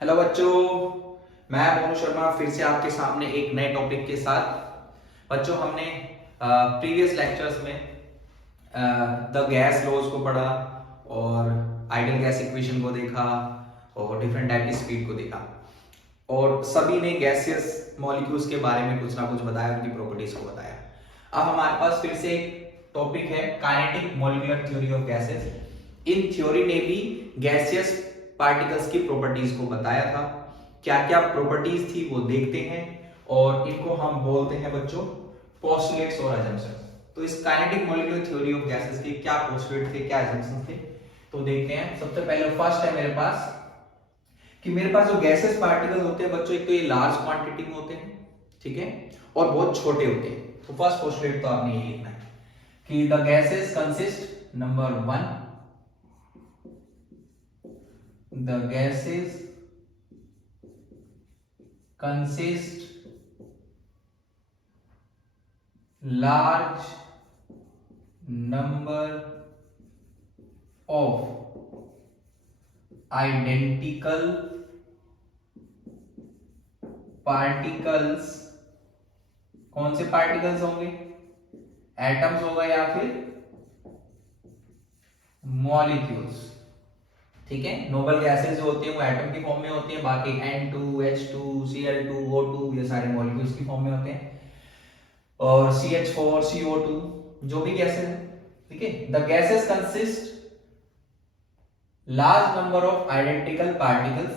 Hello बच्चों, मैं मोनू शर्मा फिर से आपके सामने एक नए टॉपिक के साथ। बच्चों, हमने प्रीवियस लेक्चर्स में द गैस लॉज को पढ़ा और आइडियल गैस इक्वेशन को देखा और डिफरेंट टाइप की स्पीड को देखा और सभी ने गैसियस मॉलिक्यूल्स के बारे में कुछ ना कुछ बताया, उनकी प्रॉपर्टीज को बताया। अब हमारे पास फिर से एक टॉपिक है kinetic molecular theory of gases. In theory ने भी गैसियस पार्टिकल्स की प्रॉपर्टीज को बताया था। क्या क्या प्रॉपर्टीज थी वो देखते हैं और इनको हम बोलते हैं बच्चों पोस्टुलेट्स और अजम्पशंस। तो इस kinetic molecular theory of gases के क्या पोस्टुलेट थे, क्या अजम्पशंस थे, तो देखते हैं। सबसे पहले फर्स्ट है मेरे पास कि मेरे पास जो गैसेस पार्टिकल्स होते हैं बच्चों, एक तो ये लार्ज क्वांटिटी में होते हैं, ठीक है, और बहुत छोटे होते हैं। तो फर्स्ट पोस्टुलेट तो आपने ये लिखना है कि the gases consist, number 1, the gases consist large number of identical particles। कौन से पार्टिकल्स होंगे? एटम्स होगा या फिर मॉलिक्यूल्स, ठीक है। नोबल गैसेस जो होती हैं वो एटम की फॉर्म में होती हैं, बाकी N2, H2, Cl2, O2 ये सारे मॉलिक्यूल्स की फॉर्म में होते हैं, और CH4, CO2 जो भी गैसेस हैं, ठीक है। The gases consist large number of identical particles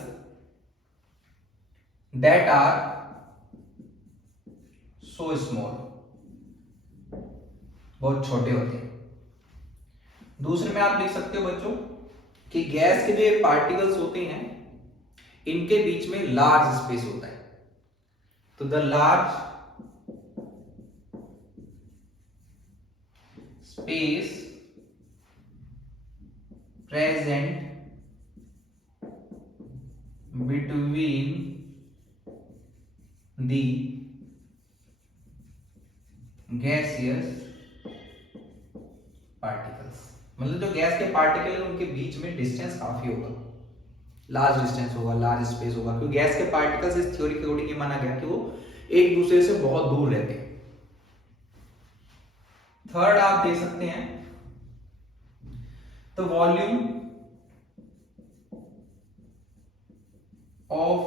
that are so small, बहुत छोटे होते हैं। दूसरे में आप लिख सकते हो बच्चों कि गैस के जो पार्टिकल्स होते हैं इनके बीच में लार्ज स्पेस होता है। तो the large space present between the gaseous particles, मतलब जो गैस के पार्टिकल है उनके बीच में डिस्टेंस काफी होगा, लार्ज डिस्टेंस होगा, लार्ज स्पेस होगा, क्योंकि गैस के पार्टिकल्स इस थ्योरी के अकॉर्डिंग ये माना गया कि वो एक दूसरे से बहुत दूर रहते हैं। थर्ड आप दे सकते हैं the volume of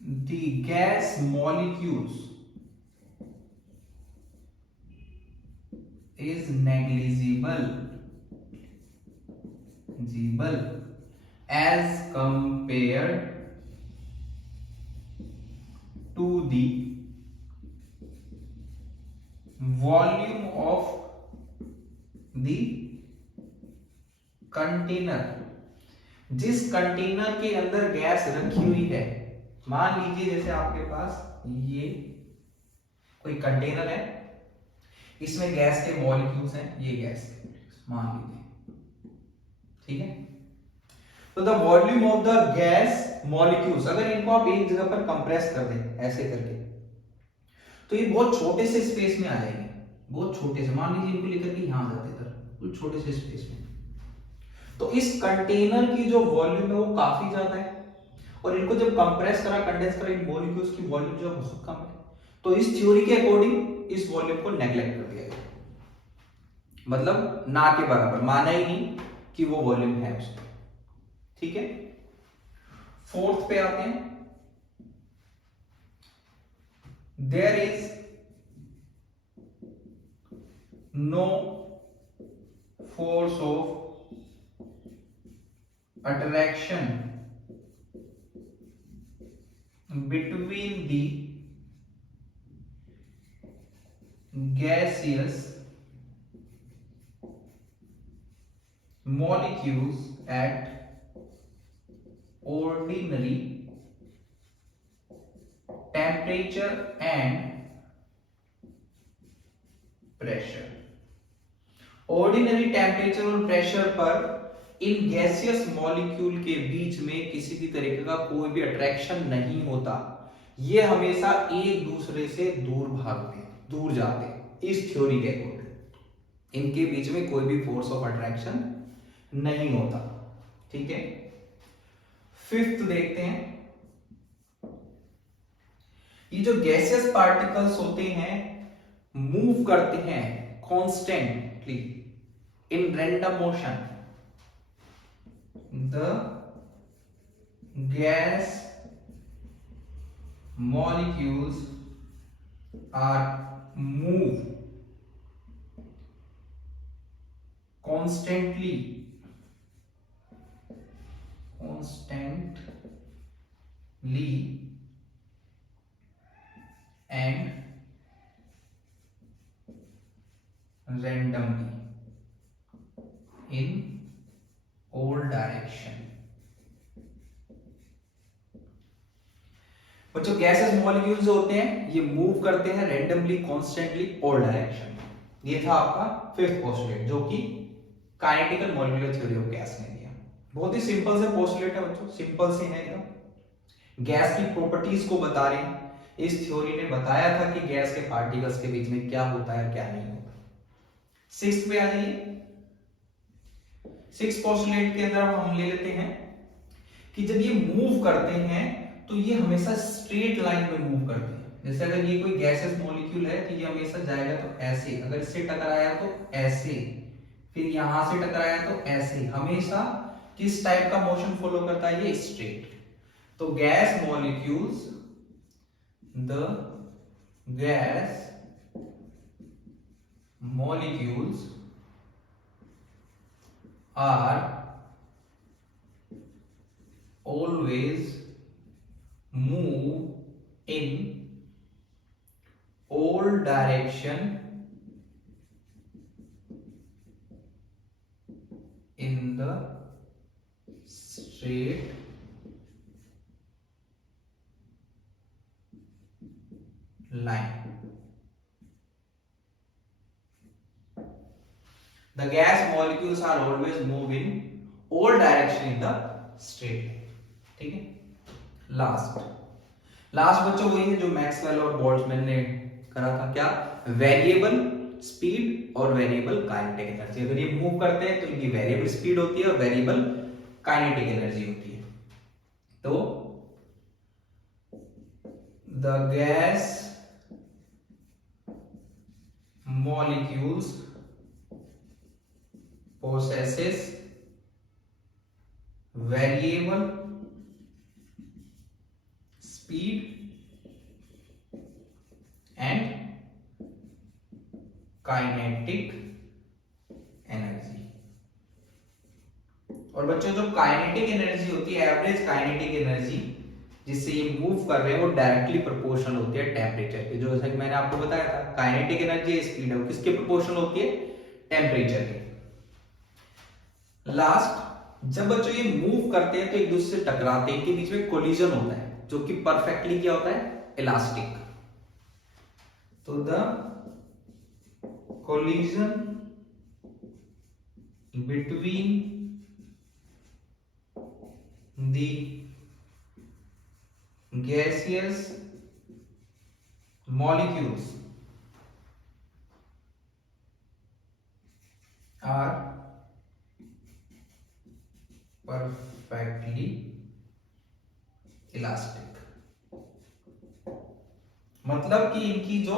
the gas molecules is negligible as compared to the volume of the container. जिस कंटेनर के अंदर गैस रखी हुई है, मान लीजिए जैसे आपके पास ये कोई कंटेनर है, इसमें गैस के मॉलिक्यूल्स हैं, ये गैस मान लीजिए, ठीक है। तो the volume of the gas molecules, अगर इनको आप एक जगह पर कंप्रेस कर दें ऐसे करके, तो ये बहुत छोटे से स्पेस में आ जाएंगे, बहुत छोटे से। मान लीजिए इनको लेकर के यहां जाते इधर, बिल्कुल छोटे से स्पेस में। तो इस कंटेनर की जो वॉल्यूम है वो काफी ज्यादा है, और इनको जब कंप्रेस करा, कंडेंस करा, इन मॉलिक्यूल्स की वॉल्यूम जो बहुत कम है। तो इस थ्योरी के अकॉर्डिंग इस वॉल्यूम को नेग्लेक्ट कर दिया गया, मतलब ना के बराबर, माना ही नहीं कि वो वॉल्यूम है उसका, ठीक है। फोर्थ पे आते हैं, there is no force of attraction between the gaseous molecules at ordinary temperature and pressure। Ordinary temperature और प्रेशर पर इन गैसियस मॉलिक्यूल के बीच में किसी भी तरीके का कोई भी अट्रैक्शन नहीं होता, ये हमेशा एक दूसरे से दूर भागते हैं, दूर जाते हैं। इस थ्योरी के अकॉर्डिंग इनके बीच में कोई भी फोर्स ऑफ अट्रैक्शन नहीं होता, ठीक है। फिफ्थ देखते हैं, ये जो गैसियस पार्टिकल्स होते हैं मूव करते हैं constantly in random motion. The gas molecules are move constantly and randomly in all direction। बच्चों गैसेस मॉलिक्यूल्स होते हैं ये मूव करते हैं रैंडमली कॉन्स्टेंटली ऑल डायरेक्शन। ये था आपका फिफ्थ पोस्टुलेट जो कि काइनेटिकल मॉलिक्यूलर थ्योरी ऑफ गैस ने दिया। बहुत ही सिंपल से पोस्टुलेट है बच्चों, सिंपल से है एकदम। गैस की प्रॉपर्टीज को बता रहे हैं। इस थ्योरी ने बताया था कि गैस के पार्टिकल्स के बीच में क्या होता है और क्या नहीं होता। सिक्स्थ पे आ जाइए। सिक्स पोस्टुलेट के अंदर हम ले लेते हैं कि जब ये मूव करते हैं तो ये हमेशा स्ट्रेट लाइन में मूव करते हैं। जैसे अगर ये कोई गैसेस मॉलिक्यूल है तो ये हमेशा जाएगा तो ऐसे, अगर इससे टकराया तो ऐसे, फिर यहां से टकराया तो ऐसे, हमेशा किस टाइप का मोशन फॉलो करता है ये स्ट्रेट। तो gas molecules, the gas molecules are always move in all direction in the straight line। The gas molecules are always move in all direction in the straight line। ठीक है। Last बच्चों वही है जो मैक्सवेल और Boltzmann ने करा था, क्या? वेरिएबल स्पीड और वेरिएबल काइनेटिक एनर्जी। अगर ये मूव करते हैं तो इनकी वेरिएबल स्पीड होती है और वेरिएबल काइनेटिक एनर्जी होती है। तो the gas molecules possesses variable speed and kinetic energy. और बच्चों जो काइनेटिक एनर्जी होती है, एवरेज काइनेटिक एनर्जी जिससे ये मूव कर रहे हैं, वो डायरेक्टली प्रोपोर्शनल होती है टेम्परेचर के। जो जैसा कि मैंने आपको बताया था, काइनेटिक एनर्जी स्पीड है, वो किसके प्रोपोर्शनल होती है? टेम्परेचर के। लास्ट, जब बच्चों ये मूव करते हैं तो एक दूसरे से टकराते हैं, इनके बीच में कोलिजन होता है जो कि परफेक्टली क्या होता है? इलास्टिक। तो the collision between the gaseous molecules are perfectly elastic। मतलब कि इनकी जो,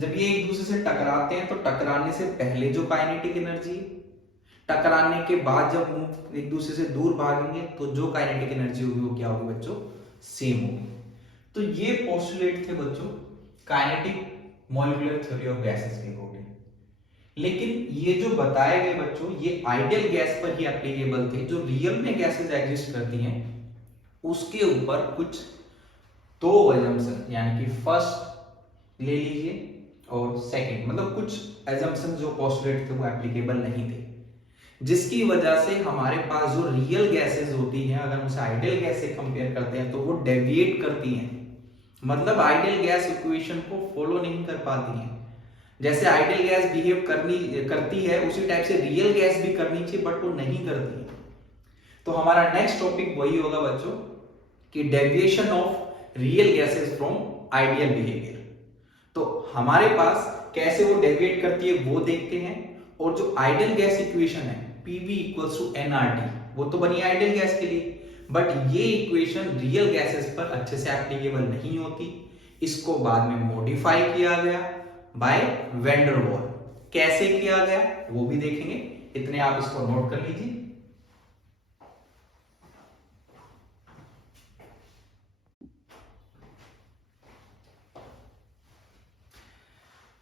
जब ये एक दूसरे से टकराते हैं तो टकराने से पहले जो काइनेटिक एनर्जी, टकराने के बाद जब एक दूसरे से दूर भागेंगे तो जो काइनेटिक एनर्जी होगी वो क्या होगी बच्चों? सेम होगी। तो ये पोस्टुलेट थे बच्चों kinetic molecular theory of gases के अकॉर्डिंग। लेकिन ये जो बताए गए बच्चों, ये आइडियल गैस पर ही एप्लीकेबल थे। जो रियल में गैसेस एग्जिस्ट करती हैं उसके ऊपर कुछ दो अजम्पशन, यानी कि फर्स्ट ले लीजिए और सेकंड, मतलब कुछ अजम्पशन जो पोस्टुलेट थे वो एप्लीकेबल नहीं थे, जिसकी वजह से हमारे पास जो रियल गैसेस होती हैं, अगर उनसे आइडियल गैस से कंपेयर करते हैं तो वो डेविएट करती हैं। मतलब आइडियल गैस इक्वेशन को फॉलो नहीं कर पाती हैं। जैसे आइडियल गैस बिहेव करती है उसी टाइप से रियल गैस भी करनी चाहिए, बट वो नहीं करती है। तो हमारा नेक्स्ट टॉपिक वही होगा बच्चों कि deviation of real gases from ideal behaviour. तो हमारे पास कैसे वो डेविएट करती है वो देखते हैं। और जो आइडियल गैस इक्वेशन है PV = nRT, वो तो बनी आइडियल गैस के लिए, बट ये इक्वेशन रियल गैसेस पर अच्छे से एप्लीकेबल नहीं होती। इसको बाद में मॉडिफाई किया गया बाय वैन डर वाल। कैसे किया गया वो भी देखेंगे, इतने आप इसको नोट कर लीजिए।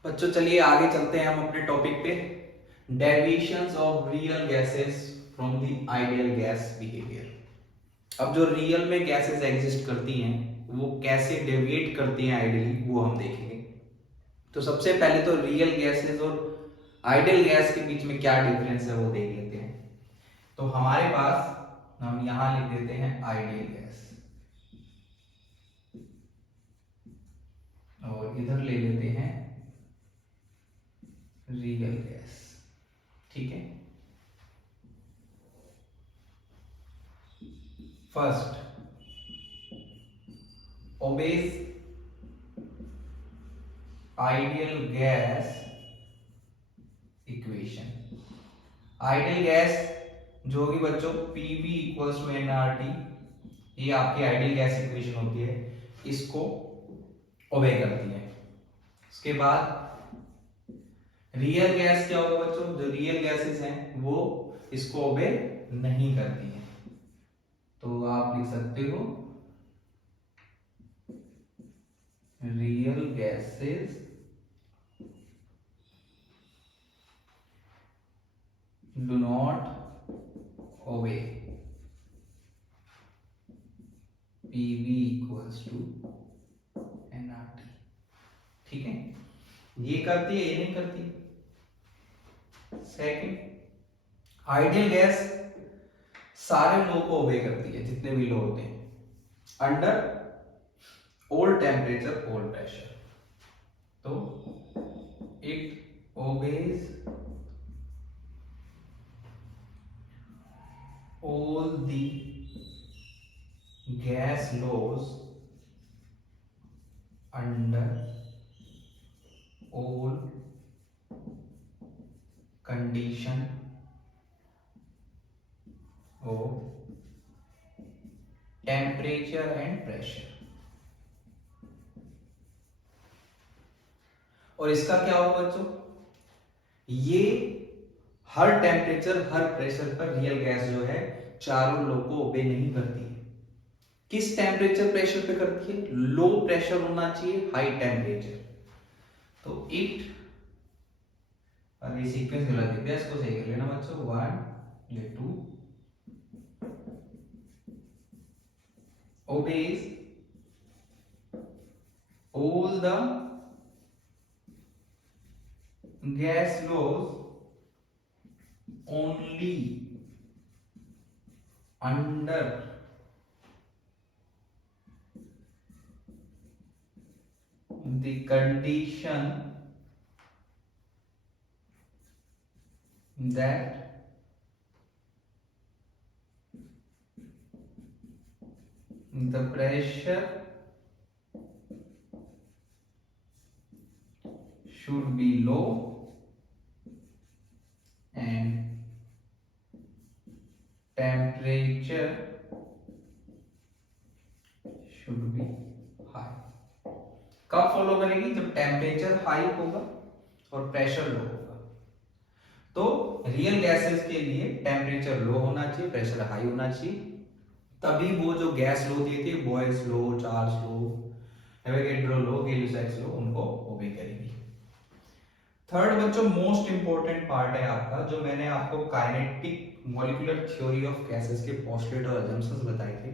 बच्चों चलिए आगे चलते हैं हम अपने टॉपिक पे, deviations of real gases from the ideal gas behaviour. अब जो रियल में गैसेस एग्जिस्ट करती हैं वो कैसे डेविएट करती हैं आइडियली, वो हम देखेंगे। तो सबसे पहले तो रियल गैसेस और आइडियल गैस के बीच में क्या डिफरेंस है वो देख लेते हैं। तो हमारे पास हम यहां लिख देते हैं आइडियल गैस और इधर ले लेते हैं रियल गैस, ठीक है। First obeys ideal gas equation. Ideal gas जो होगी बच्चों PV इक्वल्स टू nRT, ये आपकी आइडियल गैस इक्वेशन होती है, इसको ओबे करती है। उसके बाद रियल गैस क्या होगा बच्चों, जो रियल गैसेस हैं वो इसको ओबे नहीं करती हैं। तो आप लिख सकते हो real gases do not obey PV equals to nRT, ठीक है। ये करती है, ये नहीं करती। सेकंड आइडियल गैस सारे लो को ओबे करती है, जितने भी लो होते हैं, under all temperature all pressure. तो it obeys all the gas laws under all condition of temperature and pressure। और इसका क्या होगा बच्चों, ये हर टेम्परेचर हर प्रेशर पर रियल गैस जो है चारों लो को ओबे नहीं करती है। किस टेम्परेचर प्रेशर पे करती है, लो प्रेशर होना चाहिए हाई टेम्परेचर। तो इट, अरे सीक्वेंस गलत दिख गया, इसको सही कर लेना बच्चों। 1 ये 2 obeys all the gas laws only under the condition that the pressure should be low and temperature should be high। कब फॉलो करेगी, जब टेम्परेचर हाई होगा और प्रेशर लो होगा। तो रियल गैसेस के लिए टेम्परेचर लो होना चाहिए, प्रेशर हाई होना चाहिए, तभी वो जो गैस लो दी थी, बॉयल्स लो, चार्ल्स लो, एवोगैड्रो लो, गै-लुसाक्स लो, उनको ओबे करेगी। थर्ड बच्चों मोस्ट इंपॉर्टेंट पार्ट है आपका, जो मैंने आपको kinetic molecular theory of gases के पोस्टुलेट और अजम्पशंस बताए थे।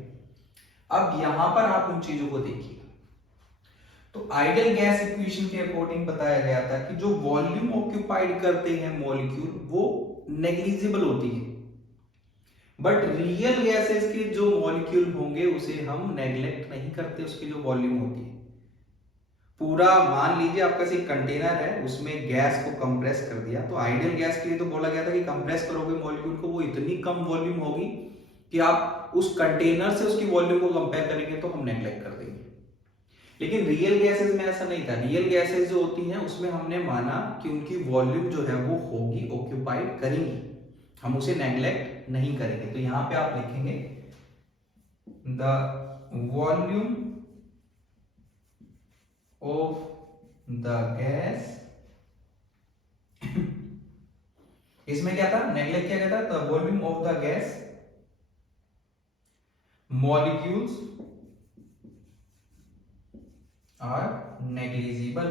अब यहां पर आप उन चीजों को देखिए। तो आइडियल गैस इक्वेशन के अकॉर्डिंग बताया गया था कि जो वॉल्यूम ऑक्यूपाइड करते हैं मॉलिक्यूल वो नेग्लिजिबल होती है, बट रियल गैसेस के जो मॉलिक्यूल होंगे उसे हम नेग्लेक्ट नहीं करते, उसकी जो वॉल्यूम होती है। पूरा मान लीजिए आपका एक कंटेनर है, उसमें गैस को कंप्रेस कर दिया, तो आइडियल गैस के लिए तो बोला गया था कि कंप्रेस करोगे मॉलिक्यूल को, वो इतनी कम वॉल्यूम होगी कि आप उस कंटेनर से उसकी वॉल्यूम को कंपेयर करेंगे तो हम नेग्लेक्ट कर देंगे। लेकिन रियल गैसेस में ऐसा नहीं था। रियल गैसेस जो होती हैं उसमें हमने माना कि उनकी वॉल्यूम जो है वो होगी, ऑक्यूपाइड करेंगी, हम उसे नेग्लेक्ट नहीं करेंगे। तो यहां पे आप लिखेंगे the volume of the gas इसमें क्या था, नेग्लेक्ट क्या कहता, the volume of the gas molecules are negligible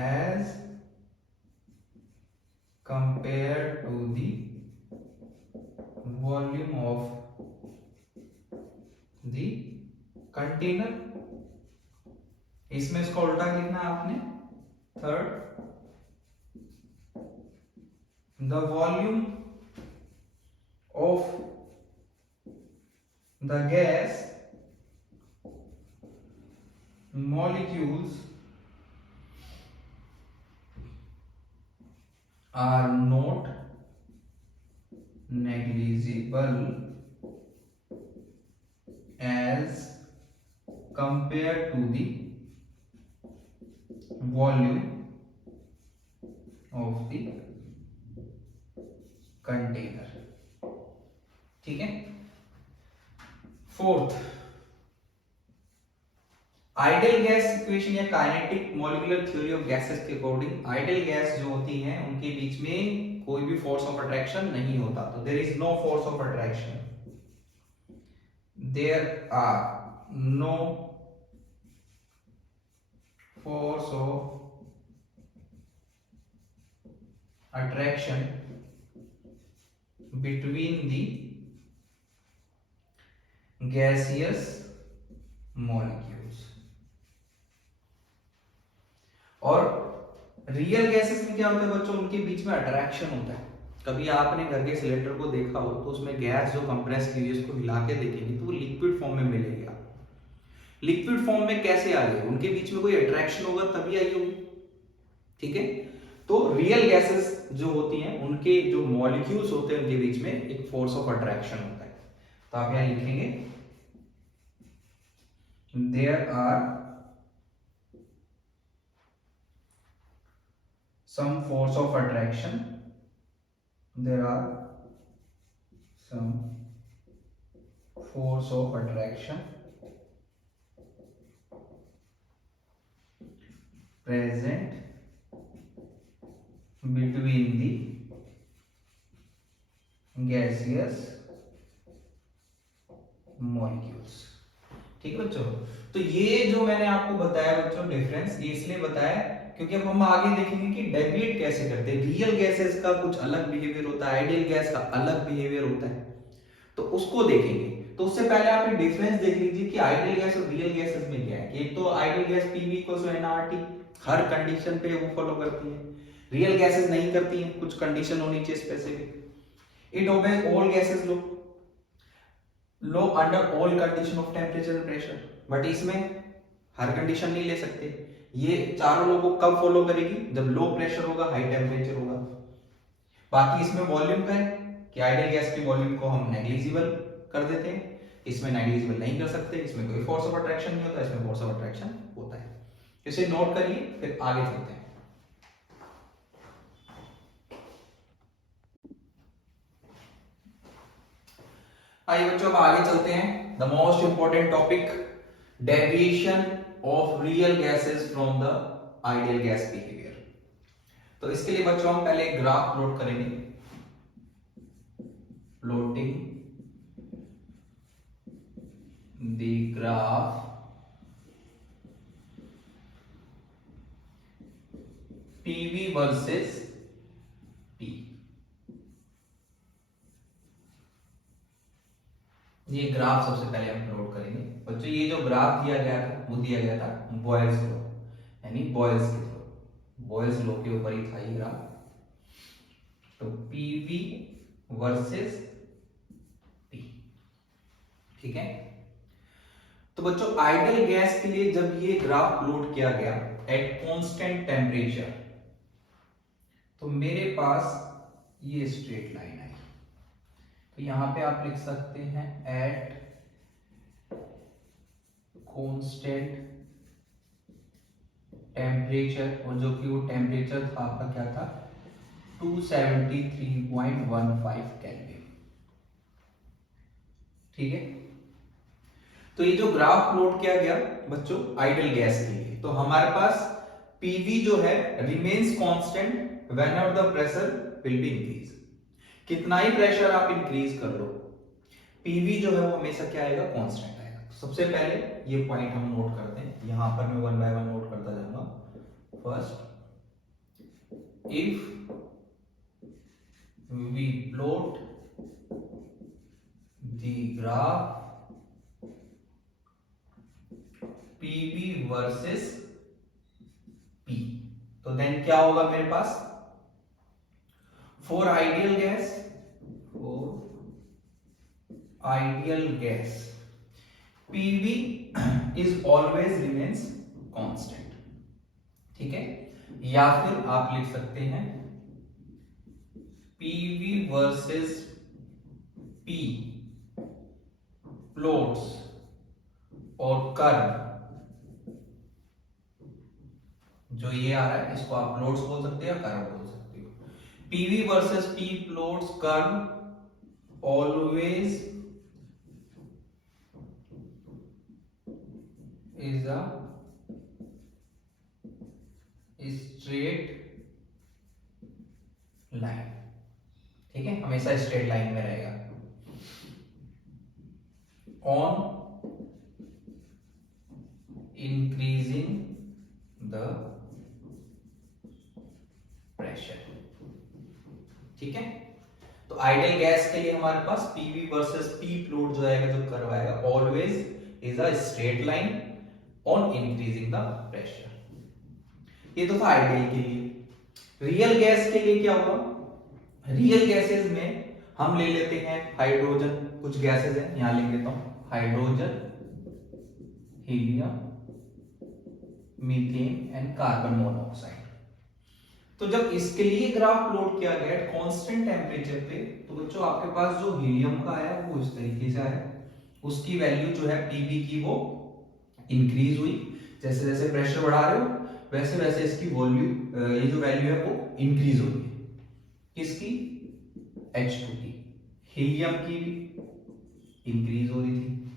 as compared to the volume of the container। इसमें इसका उल्टा लिखना है आपने, third, the volume of the gas molecules are not negligible as compared to the volume of the container। ठीक है। Fourth, ideal gas equation या kinetic molecular theory of gases के अकॉर्डिंग आइडियल गैस जो होती हैं उनके बीच में कोई भी फोर्स ऑफ अट्रैक्शन नहीं होता, तो there is no force of attraction, there are no force of attraction between the gaseous molecules। और रियल गैसेस में क्या होता है बच्चों, उनके बीच में अट्रैक्शन होता है। कभी आपने घर के सिलेंडर को देखा हो तो उसमें गैस जो कंप्रेस की हुई है उसको हिला के देखेंगे तो वो लिक्विड फॉर्म में मिलेगी आपको। लिक्विड फॉर्म में कैसे आ गई, उनके बीच में कोई अट्रैक्शन होगा तभी आई होगी। ठीक है, तो रियल गैसेस जो होती हैं उनके जो मॉलिक्यूल्स होते हैं उनके बीच में एक फोर्स ऑफ अट्रैक्शन होता है। तो आप यहां लिखेंगे there are some force of attraction, there are some force of अट्रैक्शन present between the gaseous molecules। ठीक है बच्चों, तो ये जो मैंने आपको बताया बच्चों डिफरेंस, ये इसलिए बताया क्योंकि अब हम आगे देखेंगे कि डेविएट कैसे करते हैं। रियल गैसेस का कुछ अलग बिहेवियर होता है, आइडियल गैस का अलग बिहेवियर होता है, तो उसको देखेंगे। तो उससे पहले आप डिफरेंस देख लीजिए कि आइडियल गैस और रियल गैसेस में क्या है। एक तो आइडियल गैस पीवी nRT, हर कंडीशन पे वो फॉलो करती है। रियल गैसेस नहीं करती हैं, कुछ कंडीशन होनी चाहिए specific. It obeys all gases low under all condition of temperature and pressure, but इसमें हर कंडीशन नहीं ले सकते। ये चारों लोगों को कब फॉलो करेगी, जब लो प्रेशर होगा, हाई टेम्परेचर होगा। बाकी इसमें वॉल्यूम का है कि आइडियल गैस की वॉल्यूम को हम नेग्लिजिबल कर देते हैं, इसमें नेग्लिजिबल नहीं कर सकते, इसमें कोई फोर्स ऑफ अट्रैक्शन नहीं होता, इसमें फोर्स ऑफ अट्रैक्शन होता है। इसे नोट करिए, फिर आगे चलते हैं। आइए बच्चों अब आगे चलते हैं। The most important topic, deviation of real gases from the ideal gas behaviour. तो इसके लिए बच्चों हम पहले एक ग्राफ प्लॉट करेंगे। Plotting the graph PV versus P। ये ग्राफ सबसे पहले हम प्लॉट करेंगे बच्चों। ये जो ग्राफ दिया गया था वो दिया गया था बॉयल्स लॉ, यानी बॉयल्स के थ्रू, बॉयल्स लॉ के ऊपर ही था ये ग्राफ। तो PV वर्सेस P। ठीक है, तो बच्चों आइडियल गैस के लिए जब ये ग्राफ प्लॉट किया गया एट कांस्टेंट टेम्परेचर, तो मेरे पास ये स्ट्रेट लाइन आई। तो यहां पे आप लिख सकते हैं एट कांस्टेंट टेम्परेचर, और जो कि वो टेम्परेचर था आपका क्या था 273.1 0.15 केल्विन। ठीक है, तो ये जो ग्राफ प्लॉट किया गया बच्चों आइडियल गैस के लिए, तो हमारे पास पीवी जो है remains constant whenever the pressure will be increase. कितना ही प्रेशर आप इंक्रीज कर लो, पीवी जो है वो हमेशा क्या आएगा, कांस्टेंट आएगा। तो सबसे पहले ये पॉइंट हम नोट करते हैं, यहां पर मैं वन बाय वन नोट करता जाऊंगा। First, if we plot the graph PV versus P, तो देन क्या होगा मेरे पास, for ideal gas PV is always remains constant. ठीक है, या फिर आप लिख सकते हैं पीवी वर्सेस पी प्लॉट्स और कर्व, जो ये आ रहा है इसको आप प्लॉट्स बोल सकते हो या कर्व बोल सकते हो। PV versus P plots curve always is a straight line. ठीक है, हमेशा स्ट्रेट लाइन में रहेगा। On increasing the pressure. ठीक है, तो आइडियल गैस के लिए हमारे पास पीवी वर्सेस पी प्लॉट जो आएगा, जो कर्व आएगा, always is a straight line on increasing the pressure. ये तो था आइडियल के लिए। रियल गैस के लिए क्या होगा, रियल गैसेस में हम ले लेते हैं हाइड्रोजन, कुछ गैसेस हैं यहां लिख देता हूं, hydrogen, helium, methane and carbon monoxide. तो जब इसके लिए ग्राफ प्लॉट किया गया कांस्टेंट टेम्परेचर पे, तो बच्चों आपके पास जो हीलियम का है वो इस तरीके से है, उसकी वैल्यू जो है पीवी की वो इंक्रीज हुई। जैसे जैसे प्रेशर बढ़ा रहे हो वैसे वैसे इसकी वॉल्यूम, ये जो वैल्यू है वो इंक्रीज होगी। किसकी, H2 की। हीलियम की भी इंक्रीज हो रही थी।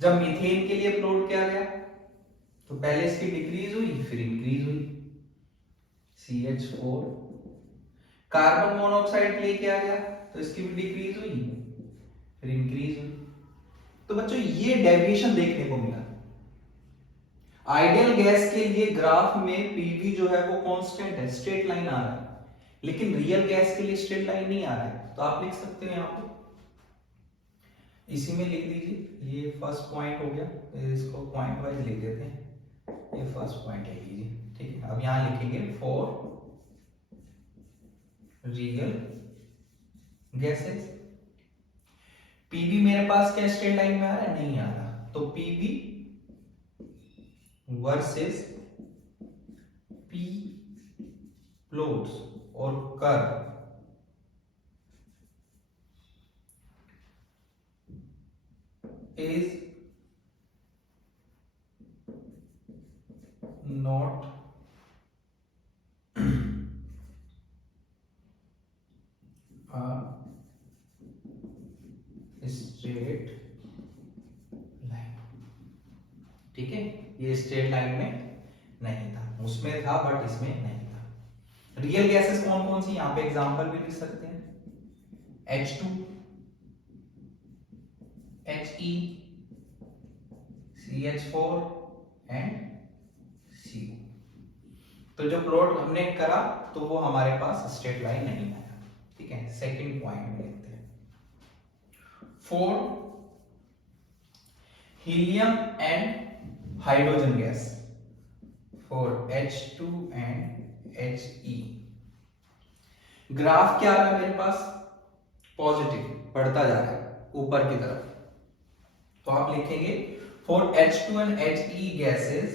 जब मीथेन के लिए प्लॉट किया गया तो पहले इसकी डिक्रीज हुई फिर इंक्रीज हुई, CH4। कार्बन मोनोऑक्साइड के लिए किया गया तो इसकी भी डिक्रीज हुई फिर इंक्रीज हुई। तो बच्चों ये डेविएशन देखने को मिला। आइडियल गैस के लिए ग्राफ में पीवी जो है वो कांस्टेंट है, स्ट्रेट लाइन आ रहा है, लेकिन रियल गैस के लिए स्ट्रेट लाइन नहीं आ रहा है। तो आप लिख सकते हो यहां पे, इसी में लिख दीजिए, ये फर्स्ट पॉइंट हो गया, इसको पॉइंट वाइज लिख देते हैं, ये फर्स्ट पॉइंट लिख लीजिए। ठीक है, अब यहां लिखेंगे फॉर रियल गैसेस। पीवी मेरे पास क्या स्ट्रेट लाइन में आ रहा है, नहीं आ रहा, तो पीवी वर्सेस पी प्लॉट्स और curve is not a straight line। ठीक है, ये स्ट्रेट लाइन में नहीं था, उसमें था बट इसमें नहीं था। रियल गैसेस कौन कौन सी, यहां पे एग्जांपल भी लिख सकते हैं, H2, He, CH4 and CO। तो जो प्लॉट हमने करा तो वो हमारे पास स्ट्रेट लाइन नहीं आया। ठीक है, सेकंड पॉइंट में लिखते हैं, for helium and hydrogen gas, for H2 and He, graph क्या आ रहा है मेरे पास, पॉजिटिव बढ़ता जा रहा है ऊपर की तरफ। तो आप लिखेंगे for H2 and He gases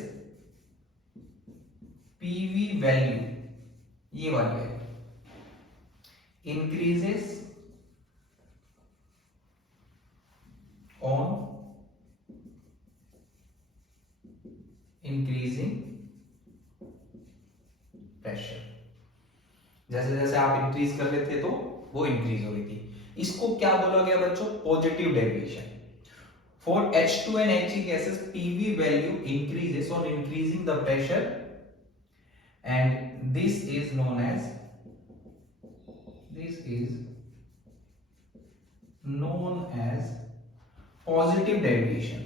PV value, ये वाली है, इंक्रीजेस ऑन इंक्रीजिंग प्रेशर। जैसे जैसे आप डिक्रीज कर रहे थे तो वो इंक्रीज हो रही थी। इसको क्या बोला गया बच्चों? Positive deviation. For H2 and He gases, PV value increases on increasing the pressure, and this is known as positive deviation.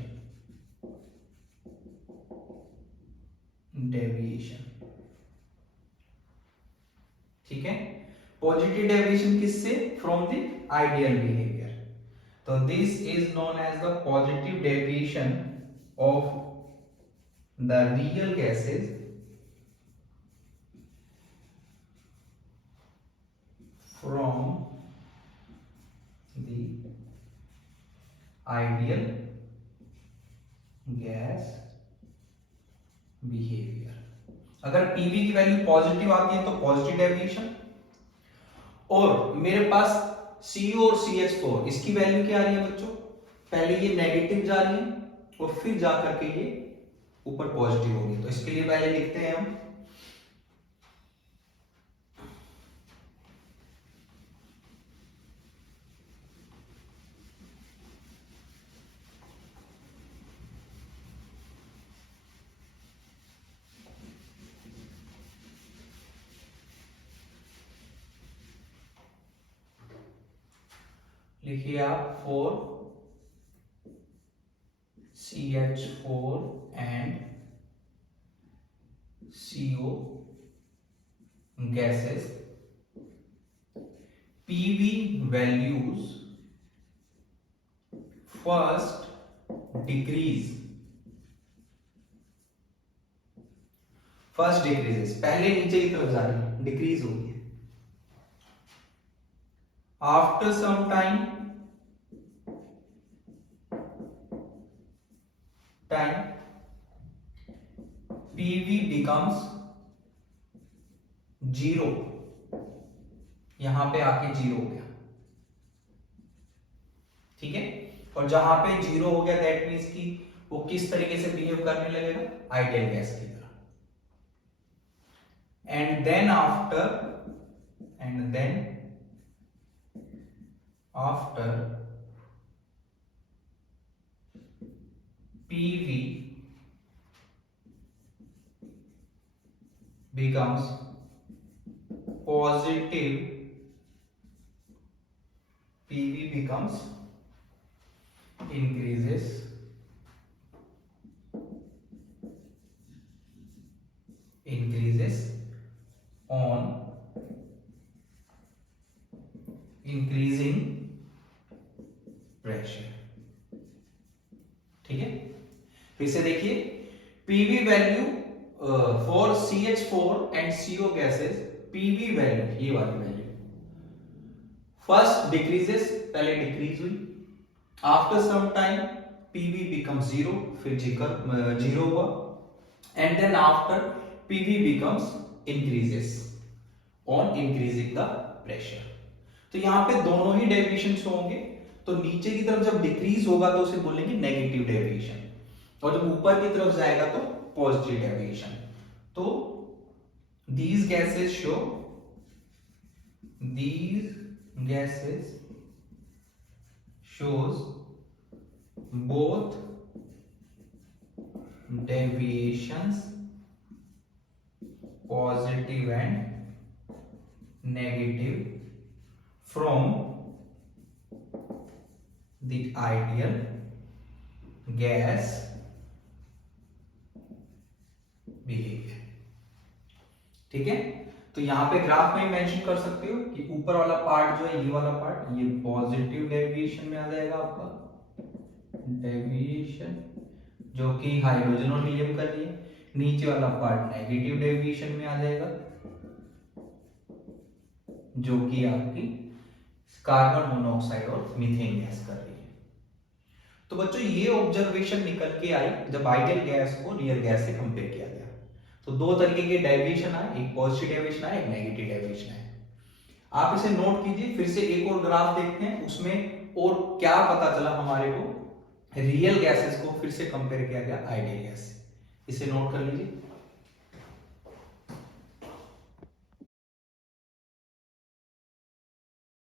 ठीक है, पॉजिटिव डेविएशन किससे? From the ideal behaviour. तो this is known as the positive deviation of the real gases from the ideal gas behaviour. अगर PV की value positive आती है तो positive deviation, और मेरे पास CO और CH4 इसकी वैल्यू क्या आ रही है बच्चों? पहले ये नेगेटिव जा रही है और फिर जाकर के ये ऊपर पॉजिटिव होगी। तो इसके लिए पहले लिखते हैं हम लिखिए आप 4 CH4 and CO gases, PV values first decreases, पहले नीचे की तरफ जा रही है, डिक्रीज होगी। After some time PV becomes 0, यहां पे आके 0 हो गया, ठीक है। और जहां पे 0 हो गया दैट मीन्स कि वो किस तरीके से बिहेव करने लगेगा? आइडियल गैस की तरह। And then after PV becomes positive, PV becomes increases on increasing pressure, ठीक है। फिर से देखिए, PV value for CH4 and CO gases, PV value ये वाली वैल्यू फर्स्ट डिक्रीजेस, पहले डिक्रीज हुई। After some time PV becomes 0, फिर 0 हुआ। And then after PV becomes increases on increasing the pressure। तो यहां पे दोनों ही डेविएशन होंगे। तो नीचे की तरफ जब डिक्रीज होगा तो उसे बोलेंगे नेगेटिव डेविएशन, और जब ऊपर की तरफ जाएगा तो पॉजिटिव डेविएशन। तो these gases shows both deviations, positive and negative, from the ideal gas behavior, ठीक है। तो यहां पे ग्राफ में मेंशन कर सकते हो कि ऊपर वाला पार्ट जो है, ये वाला पार्ट, ये पॉजिटिव डेविएशन में आ जाएगा आपका, डेविएशन जो कि हाइड्रोजन और हीलियम का लिए। नीचे वाला पार्ट नेगेटिव डेविएशन में आ जाएगा जो कि आपकी कार्बन मोनोऑक्साइड और मीथेन गैस कर रही है। तो बच्चों ये ऑब्जर्वेशन निकल के आई जब आइडियल गैस को रियल गैस से कंपेयर किया गया। तो दो तरीके के डेविएशन आए, एक पॉजिटिव डेविएशन आया, एक नेगेटिव डेविएशन आया। आप इसे नोट कीजिए। फिर से एक और ग्राफ देखते हैं, उसमें और क्या पता चला हमारे को। रियल गैसेस को फिर से कंपेयर किया गया आइडियल गैस से, इसे नोट कर लीजिए।